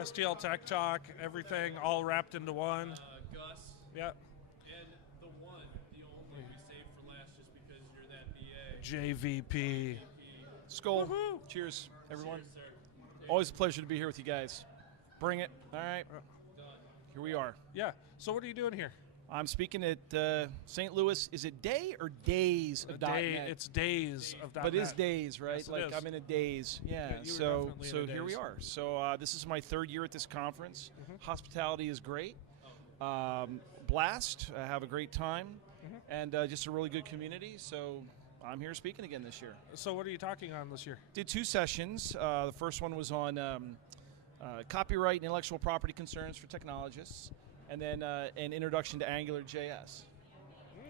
STLTechTalk, everything all wrapped into one. Gus. Yep. And the one, the only we saved for last just because you're that BA. JVP. Skull. Woohoo. Cheers, everyone. Cheers, sir. Always a pleasure to be here with you guys. Bring it. All right. Here we are. Yeah. So what are you doing here? I'm speaking at St. Louis. Is it day or days of .NET? It's days of .NET. But it is days, right? Yes, it like is. I'm in a days. Yeah. You were So definitely in so a here we daze. are. So this is my third year at this conference. Hospitality is great. Blast. I have a great time, and just a really good community. So I'm here speaking again this year. So what are you talking on this year? Did two sessions. The first one was on copyright and intellectual property concerns for technologists, and then an introduction to AngularJS.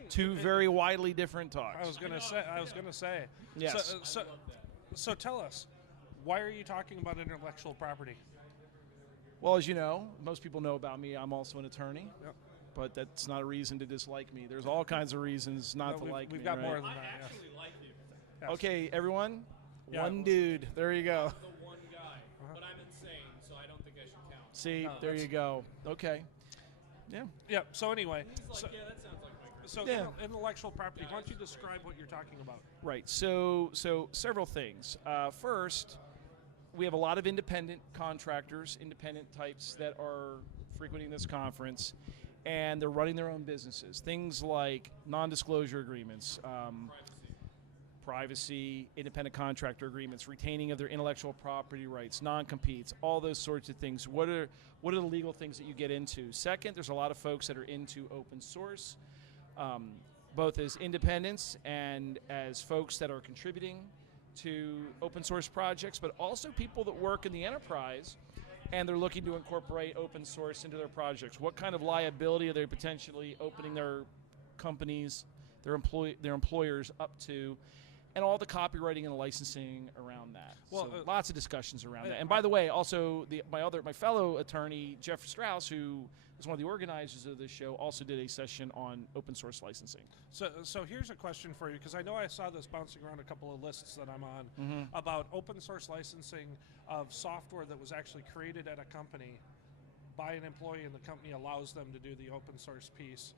Two very widely different talks. I was gonna say. Yes. So tell us, why are you talking about intellectual property? Well, as you know, most people know about me. I'm also an attorney, Yep. but that's not a reason to dislike me. There's all kinds of reasons not to like me. We've got right? more than I that. Yes. actually like you. Yes. Okay, everyone. Yeah. One dude. There you go. The one guy. But I'm insane, so I don't think I should count. See, No, there that's- you go. Okay. Yeah. Yeah. So anyway, He's like, so, yeah, that sounds like my girl. so Yeah. intellectual property. Why don't you describe what you're talking about? Right. So several things. First, we have a lot of independent contractors, independent types that are frequenting this conference, and they're running their own businesses. Things like non-disclosure agreements, privacy, independent contractor agreements, retaining of their intellectual property rights, non-competes, all those sorts of things. What are the legal things that you get into? Second, there's a lot of folks that are into open source, both as independents and as folks that are contributing to open source projects, but also people that work in the enterprise and they're looking to incorporate open source into their projects. What kind of liability are they potentially opening their companies, their employers up to, and all the copywriting and licensing around that. Well, So lots of discussions around that. And by the way, also my fellow attorney Jeff Strauss, who is one of the organizers of this show, also did a session on open source licensing. So here's a question for you, because I know I saw this bouncing around a couple of lists that I'm on about open source licensing of software that was actually created at a company by an employee, and the company allows them to do the open source piece.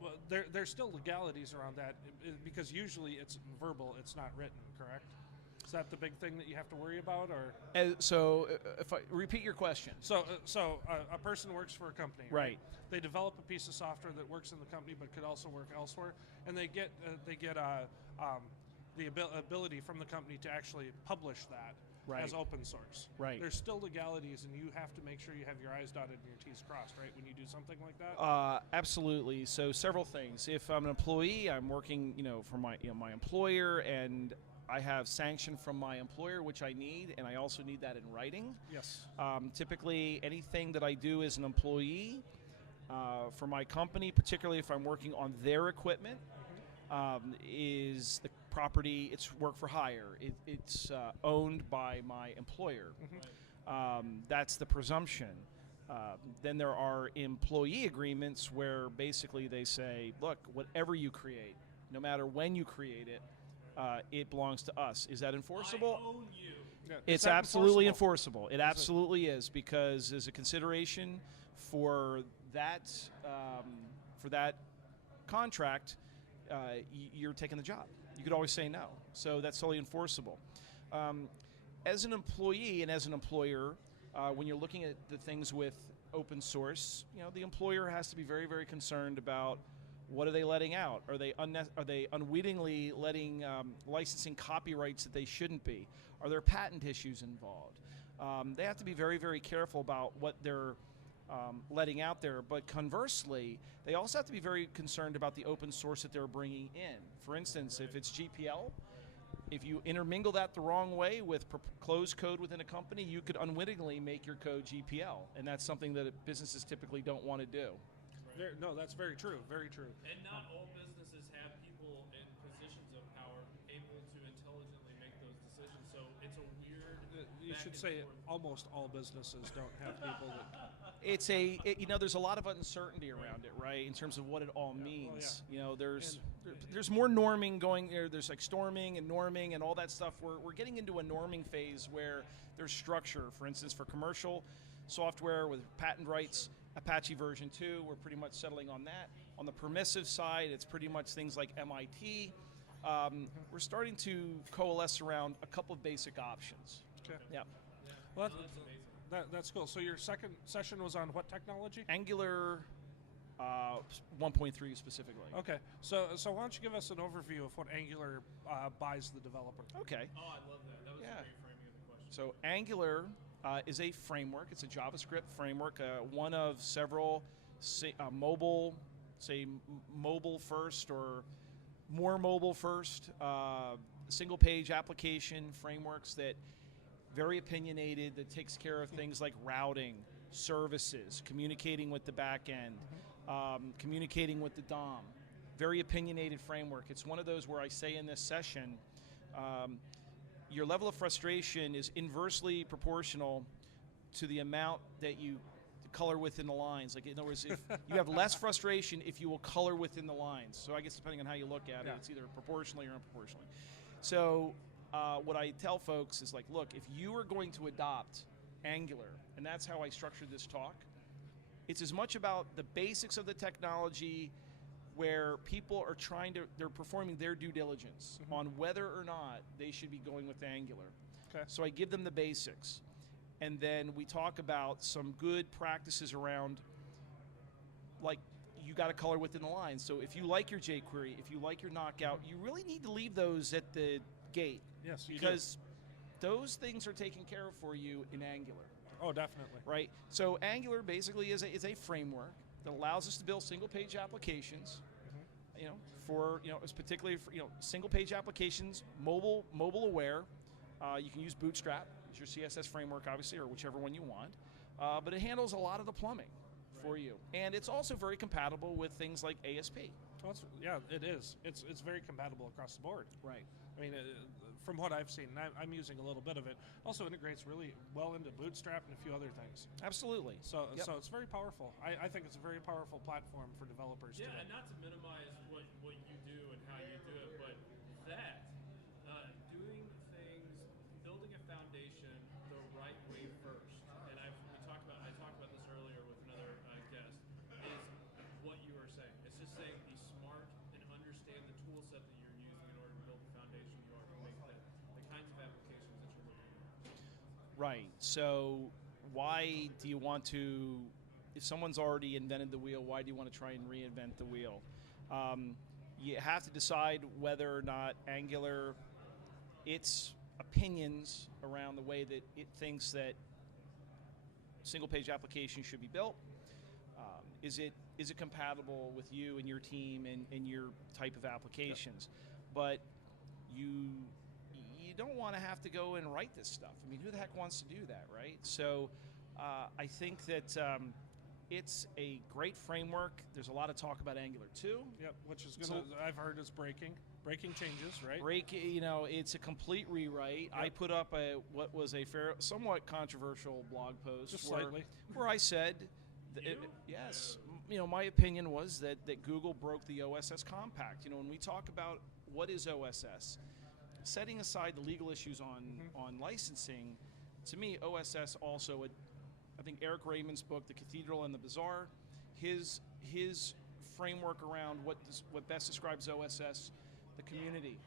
Well, there's still legalities around that, because usually it's verbal, it's not written, correct? Is that the big thing that you have to worry about, or? So if I repeat your question. So a person works for a company, Right. They develop a piece of software that works in the company, but could also work elsewhere, and they get the ability from the company to actually publish that Right. as open source. Right. There's still legalities, and you have to make sure you have your I's dotted and your T's crossed, right, when you do something like that. Absolutely. So several things. If I'm an employee, I'm working, for my my employer, and I have sanction from my employer, which I need, and I also need that in writing. Yes. Typically, anything that I do as an employee for my company, particularly if I'm working on their equipment, is the property. It's work for hire. It's owned by my employer. That's the presumption. Then there are employee agreements where basically they say, look, whatever you create, no matter when you create it, it belongs to us. Is that enforceable? I own you. Yeah, is It's that absolutely enforceable. It absolutely is, because as a consideration for that contract, you're taking the job. You could always say no. So that's totally enforceable. As an employee and as an employer, when you're looking at the things with open source, the employer has to be very, very concerned about what are they letting out? Are they unwittingly letting licensing copyrights that they shouldn't be? Are there patent issues involved? They have to be very, very careful about what they're letting out there. But conversely, they also have to be very concerned about the open source that they're bringing in. For instance, if it's GPL, if you intermingle that the wrong way with closed code within a company, you could unwittingly make your code GPL, and that's something that businesses typically don't want to do. No, that's very true. Very true. And not all businesses have people in positions of power able to intelligently make those decisions. So it's a weird. You back should and say forth. almost all businesses don't have people that. There's a lot of uncertainty around it, right? In terms of what it all means. yeah. There's more norming going there. There's like storming and norming and all that stuff. We're getting into a norming phase where there's structure. For instance, for commercial software with patent rights, Apache version 2, we're pretty much settling on that. On the permissive side, it's pretty much things like MIT. We're starting to coalesce around a couple of basic options. Okay. Yeah. Well, That's amazing. that's cool. So your second session was on what technology? Angular 1.3 specifically. Okay. So why don't you give us an overview of what Angular buys the developer? Okay. Oh, I love that. That was Yeah. a great framing of the question. So Angular is a framework. It's a JavaScript framework, one of several mobile first or more mobile first single page application frameworks that very opinionated, that takes care of things like routing, services, communicating with the back end, communicating with the DOM. Very opinionated framework. It's one of those where I say in this session, your level of frustration is inversely proportional to the amount that you color within the lines. Like, in other words, if you have less frustration if you will color within the lines. So I guess depending on how you look at it, it's either proportionally or unproportionally. So what I tell folks is like, look, if you are going to adopt Angular, and that's how I structured this talk, it's as much about the basics of the technology where people are they're performing their due diligence on whether or not they should be going with Angular. Okay. So I give them the basics. And then we talk about some good practices around, like, you got to color within the lines. So if you like your jQuery, if you like your knockout, you really need to leave those at the gate. Yes, you because those things are taken care of for you in Angular. Oh, definitely. Right? So Angular basically is a framework that allows us to build single-page applications. It's particularly for single-page applications, mobile aware. You can use Bootstrap as your CSS framework, obviously, or whichever one you want. But it handles a lot of the plumbing for you, and it's also very compatible with things like ASP. Well, it is. It's very compatible across the board. Right. I mean, from what I've seen, and I'm using a little bit of it, also integrates really well into Bootstrap and a few other things. Absolutely. So it's very powerful. I think it's a very powerful platform for developers today. And not to minimize what you do and how you do it, but that, doing things, building a foundation the right way first, and I talked about this earlier with another guest, is what you were saying. It's just saying be smart and understand the tool set that you're using in order to build the foundation you are to make the kinds of applications that you're looking at. Right. So why do you want to, if someone's already invented the wheel, why do you want to try and reinvent the wheel? You have to decide whether or not Angular, its opinions around the way that it thinks that single-page applications should be built, is it compatible with you and your team and your type of applications? But you don't want to have to go and write this stuff. I mean, who the heck wants to do that, right? So I think that it's a great framework. There's a lot of talk about Angular 2. Yep, which is going to, I've heard, is breaking changes, right? It's a complete rewrite. Yep. I put up what was a somewhat controversial blog post. Just slightly. Where I said, yes, my opinion was that Google broke the OSS compact. When we talk about what is OSS, setting aside the legal issues on licensing, to me, OSS also, I think Eric Raymond's book, The Cathedral and the Bazaar, his framework around what best describes OSS, the community,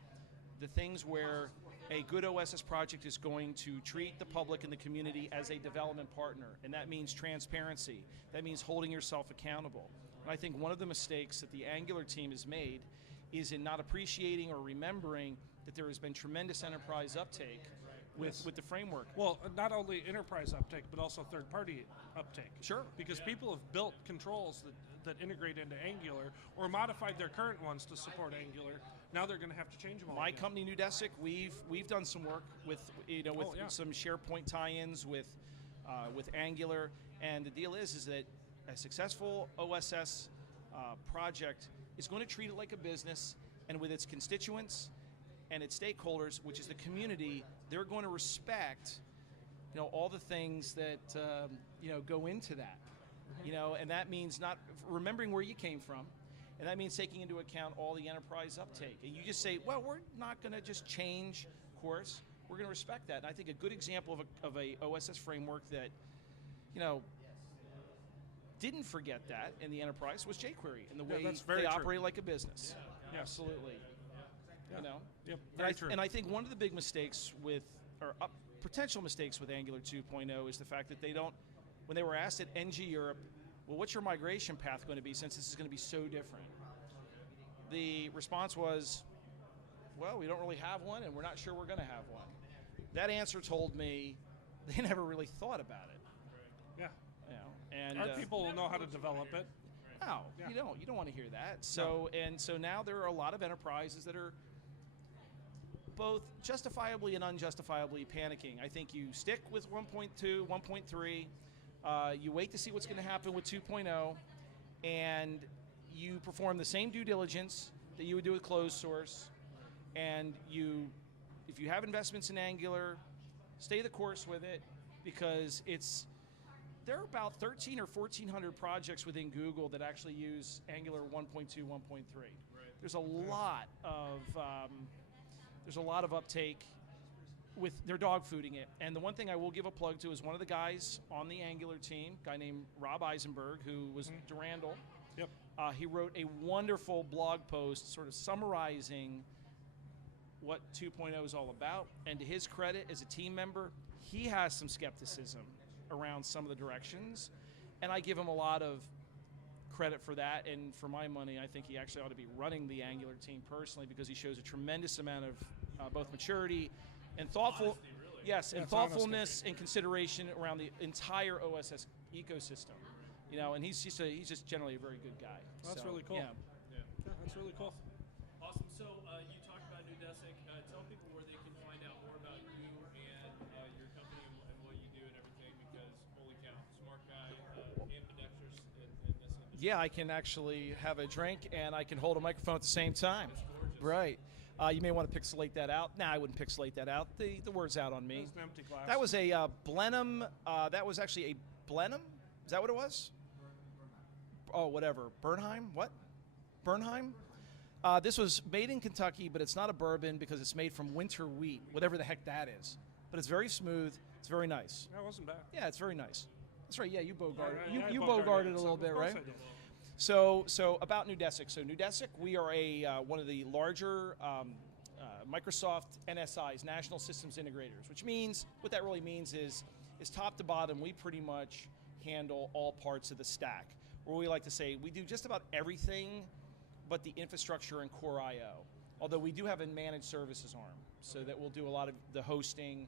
the things where a good OSS project is going to treat the public and the community as a development partner, and that means transparency. That means holding yourself accountable. And I think one of the mistakes that the Angular team has made is in not appreciating or remembering that there has been tremendous enterprise uptake with the framework. Well, not only enterprise uptake, but also third-party uptake. Sure. Because people have built controls that integrate into Angular or modified their current ones to support Angular. Now they're going to have to change them all. My again. company, Nudesic, we've done some work with some SharePoint tie-ins with Angular, and the deal is that a successful OSS project is going to treat it like a business, and with its constituents and its stakeholders, which is the community, they're going to respect, all the things that go into that, and that means not remembering where you came from, and that means taking into account all the enterprise uptake. And you just say, well, we're not going to just change course. We're going to respect that. And I think a good example of a OSS framework that didn't forget that in the enterprise was jQuery and the way that's very they true. operate like a business. Yeah. Absolutely. Yeah. Yep, And very true. and I think one of the big mistakes potential mistakes with Angular 2.0 is the fact that when they were asked at NG Europe, well, what's your migration path going to be since this is going to be so different? The response was, well, we don't really have one, and we're not sure we're going to have one. That answer told me they never really thought about it. Yeah. And Our people will know how to develop it. No, Yeah. you don't want to hear that. So now there are a lot of enterprises that are both justifiably and unjustifiably panicking. I think you stick with 1.2, 1.3, you wait to see what's going to happen with 2.0, and you perform the same due diligence that you would do with closed source, and if you have investments in Angular, stay the course with it, because there are about 1,300 or 1,400 projects within Google that actually use Angular 1.2, 1.3. Right. There's a lot of uptake with they're dog fooding it. And the one thing I will give a plug to is one of the guys on the Angular team, a guy named Rob Eisenberg, who was Durandal. Yep. He wrote a wonderful blog post sort of summarizing what 2.0 is all about. And to his credit, as a team member, he has some skepticism around some of the directions. And I give him a lot of credit for that. And for my money, I think he actually ought to be running the Angular team personally, because he shows a tremendous amount of both maturity and thoughtful, Honesty, really. yes, and it's thoughtfulness and consideration around the entire OSS ecosystem. And he's just generally a very good guy. That's So, really cool. Yeah. Yeah. Yeah, that's really cool. Awesome. So you talked about Nudesic. Tell people where they can find out more about you and your company and what you do and everything, because holy cow, smart guy, ambidextrous in this industry. Yeah, I can actually have a drink and I can hold a microphone at the same time. That's gorgeous. Right. You may want to pixelate that out. Nah, I wouldn't pixelate that out. The word's out on me. It's an empty glass. That was a Blenheim. That was actually a Blenheim. Is that what it was? Oh, whatever. Bernheim? What? Bernheim? This was made in Kentucky, but it's not a bourbon because it's made from winter wheat, whatever the heck that is. But it's very smooth. It's very nice. That wasn't bad. Yeah, it's very nice. That's right. Yeah, you bogarted. Yeah, I You bogarted bogarted it, a so little of bit, course right? I did. So about Nudesic. So Nudesic, we are one of the larger Microsoft NSIs, National Systems Integrators, which means, what that really means is top to bottom, we pretty much handle all parts of the stack. Where we like to say, we do just about everything but the infrastructure and core I/O. Although we do have a managed services arm, so that we'll do a lot of the hosting,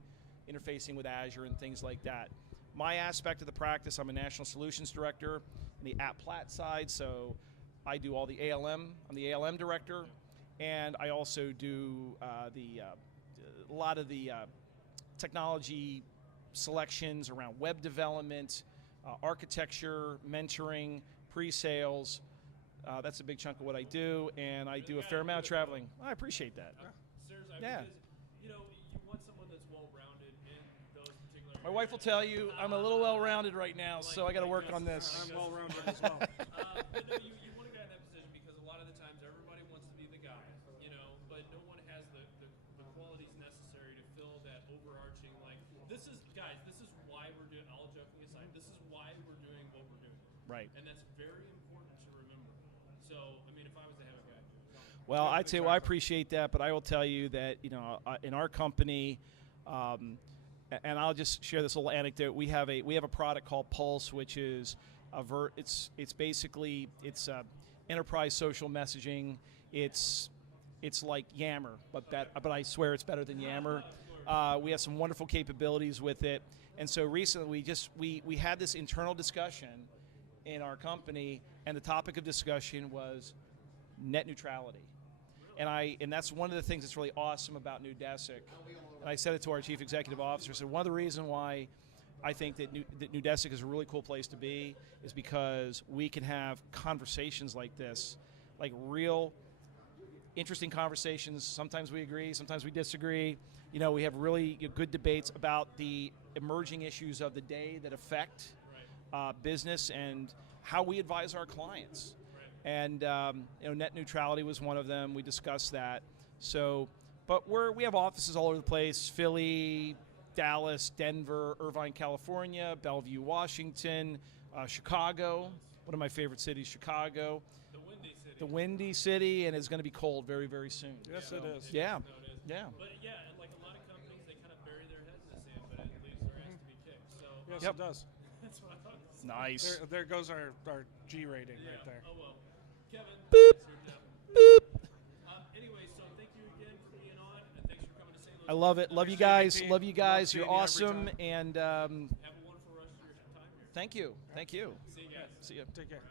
interfacing with Azure and things like that. My aspect of the practice, I'm a National Solutions Director in the App Plat side, so I do all the ALM. I'm the ALM Director, and I also do a lot of the technology selections around web development, architecture, mentoring, pre-sales. That's a big chunk of what I do, and I do a fair amount of traveling. I appreciate that. Seriously, Yeah. because, you want someone that's well-rounded in those particular My wife will tell you I'm a little well-rounded right now, so I got to work on this. I'm well-rounded as well. But no, you want a guy in that position because a lot of the times everybody wants to be the guy, but no one has the qualities necessary to fill that overarching, this is why we're doing, all joking aside, this is why we're doing what we're doing. Right. And that's very important to remember. So, if I was to have a guy. Well, I'd say, I appreciate that, but I will tell you that, in our company, and I'll just share this little anecdote. We have a product called Pulse, which is it's basically enterprise social messaging. It's like Yammer, but I swear it's better than Yammer. We have some wonderful capabilities with it, and so recently we had this internal discussion in our company, and the topic of discussion was net neutrality. And that's one of the things that's really awesome about Nudesic. And I said it to our chief executive officer. So one of the reasons why I think that Nudesic is a really cool place to be is because we can have conversations like this, like real interesting conversations. Sometimes we agree, sometimes we disagree. We have really good debates about the emerging issues of the day that affect business and how we advise our clients. And net neutrality was one of them. We discussed that. So, but we have offices all over the place: Philly, Dallas, Denver, Irvine, California, Bellevue, Washington, Chicago. One of my favorite cities, Chicago. The Windy City. The Windy City, and it's going to be cold very, very soon. Yes, it is. Yeah. No, it is. Yeah. But yeah, and like a lot of companies, they kind of bury their heads in the sand, but it leaves their ass to be kicked. So Yes, Yep. it does. that's what I thought. Nice. There goes our G rating Yeah. right there. Oh well. Kevin. Boop. thanks for- Boop. Anyway, so thank you again for being on, and thanks for coming to St. Louis. I love it. Love you Appreciate guys. it, Love you Pete. guys. Love You're seeing you every awesome. time. And Have a wonderful rest of your time here. thank you. Thank you. See you guys. See you. Take care.